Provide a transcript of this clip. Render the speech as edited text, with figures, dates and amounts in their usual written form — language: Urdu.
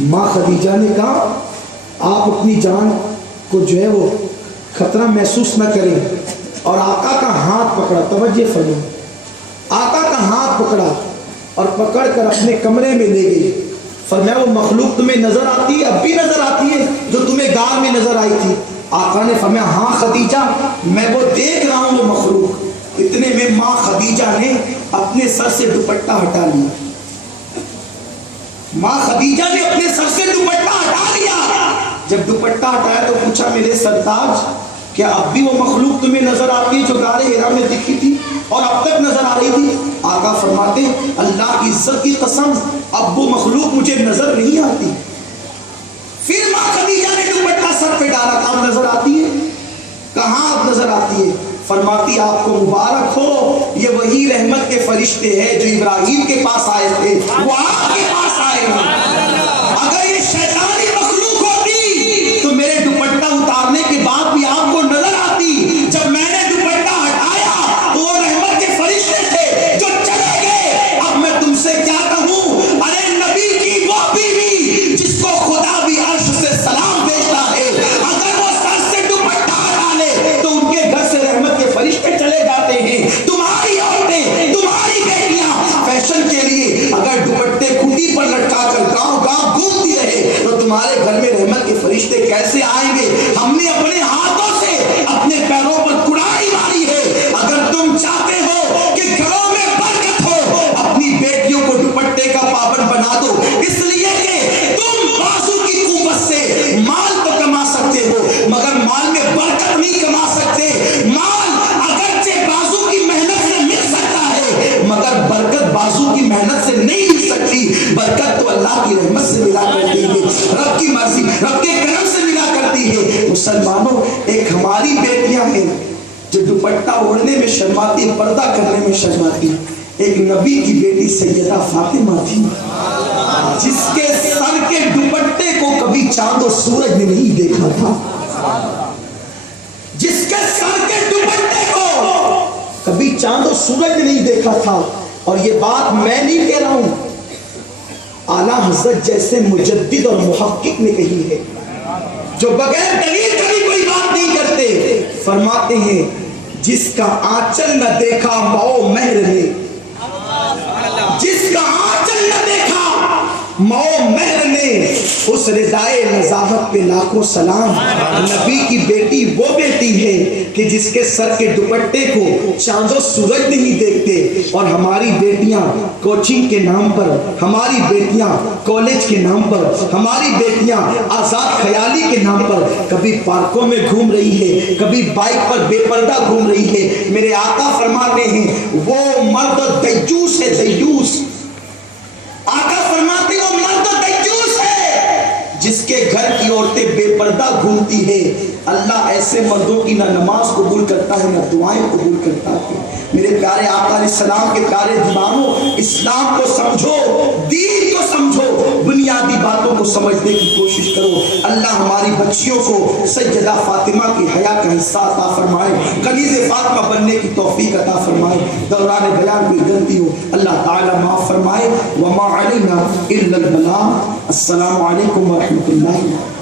ماں خدیجہ نے کہا آپ اپنی جان کو جو ہے وہ خطرہ محسوس نہ کریں، اور آقا کا ہاتھ پکڑا، توجہ فرمائیں، آقا کا ہاتھ پکڑا اور پکڑ کر اپنے کمرے میں لے گئی۔ فرمایا وہ مخلوق تمہیں نظر آتی ہے، اب بھی نظر آتی ہے جو تمہیں غار میں نظر آئی تھی؟ آقا نے فرمایا ہاں خدیجہ، میں وہ دیکھ رہا ہوں وہ مخلوق۔ اتنے میں ماں خدیجہ نے اپنے سر سے دوپٹہ ہٹا لیا، ماں خدیجہ نے اپنے سر سے دوپٹہ ہٹا لیا۔ جب دوپٹہ ہٹایا تو پوچھا میرے سرتاج کیا اب بھی وہ مخلوق تمہیں نظر آتی ہے جو غار حرا میں دکھی تھی اور اب تک نظر آ رہی تھی؟ آقا فرماتے اللہ کی عزت کی قسم اب وہ مخلوق مجھے نظر نہیں آتی۔ پھر ماں خدیجہ نے دوپٹہ سر پہ ڈالا، کہاں نظر آتی ہے؟ کہاں اب نظر آتی ہے؟ فرماتی آپ کو مبارک ہو، یہ وہی رحمت کے فرشتے ہیں جو ابراہیم کے پاس آئے تھے، وہ آپ کے پاس آئے ہیں۔ اگر یہ شیطانی مخلوق ہوتی تو میرے دوپٹہ اتارنے کے بعد بھی آپ کو نظر آتی۔ جب میں نے دوپٹہ ہٹایا تو وہ رحمت کے فرشتے تھے جو چلے گئے۔ اب میں تم سے کیا کہوں؟ ارے نبی کی وہ بیوی جس کو خدا بھی عرش سے سلام بھیجتا ہے، اگر وہ سر سے دوپٹہ ہٹا لے تو ان کے گھر سے رحمت کے فرشتے چلے جاتے ہیں۔ تمہاری عورتیں، تمہاری بیٹیاں فیشن کے لیے اگر دوپٹے کھٹی پر لٹکا کر گاؤں گاؤں گھومتی رہے تو تمہارے گھر میں رحمت کے فرشتے کیسے آئیں گے؟ ہم نے اپنے ہاتھوں سے اپنے پیروں پر کڑائی ماری ہے۔ اگر تم چاہتے ہو کہ گھروں میں برکت ہو، اپنی بیٹیوں کو دوپٹے کا پابند بنا دو، اس لیے کہ تم بازو کی قوت سے مال تو کما سکتے ہو مگر مال میں برکت نہیں کما سکتے۔ مال اگرچہ بازو کی محنت سے مل سکتا ہے مگر برکت بازو کی محنت سے نہیں مل سکتی۔ برکت تو اللہ کی رحمت سے ملا کرتی ہے، رب کی مرضی، رب کے کرم سے ملا کرتی ہے۔ مسلمانوں، ایک ہماری بیٹیاں ہیں جو دوپٹہ اوڑھنے میں شرماتی، پردہ کرنے میں شرماتی۔ ایک نبی کی بیٹی سیدہ فاطمہ تھی جس کے سر کے دوپٹے کو کبھی چاند و سورج نے نہیں دیکھا تھا، جس کے سر کے دوپٹے کو کبھی چاند و سورج نے نہیں دیکھا تھا۔ اور یہ بات میں نہیں کہہ رہا ہوں، اعلیٰ حضرت جیسے مجدد اور محقق نے کہی ہے جو بغیر دلیل کبھی کوئی بات نہیں کرتے۔ فرماتے ہیں جس کا آنچل نہ دیکھا مئو مہر نے، جس کا آنچل نہ دیکھا مئو مہر نے، اس ردائے نزاہت پہ لاکھوں سلام۔ نبی کی بیٹی وہ بیٹی ہے کہ جس کے سر کے دوپٹے کو چاند و سورج نہیں دیکھتے۔ اور ہماری بیٹیاں کوچنگ کے نام پر، ہماری بیٹیاں کالج کے نام پر، ہماری بیٹیاں آزاد خیالی کے نام پر کبھی پارکوں میں گھوم رہی ہے، کبھی بائک پر بے پردہ گھوم رہی ہے۔ میرے آقا فرماتے ہیں وہ مرد دیوس ہے، دیوس۔ آقا فرماتے ہیں وہ مرد دیوس ہے جس کے گھر کی عورتیں بے پردہ گھومتی ہے۔ اللہ ایسے مردوں کی نہ نماز قبول کرتا ہے نہ دعائیں قبول کرتا ہے۔ میرے پیارے آقا علیہ السلام کے پیارے دیوانوں، اسلام کو سمجھو، دین کو سمجھو، بنیادی باتوں کو سمجھنے کی کوشش کرو۔ اللہ ہماری بچیوں کو سیدہ فاطمہ کی حیا کا حصہ عطا فرمائے، کنیز فاطمہ بننے کی توفیق عطا فرمائے۔ دوران بیان کوئی غلطی ہو اللہ تعالی معاف فرمائے۔ وما علینا الا البلاغ۔ السلام علیکم ورحمۃ اللہ۔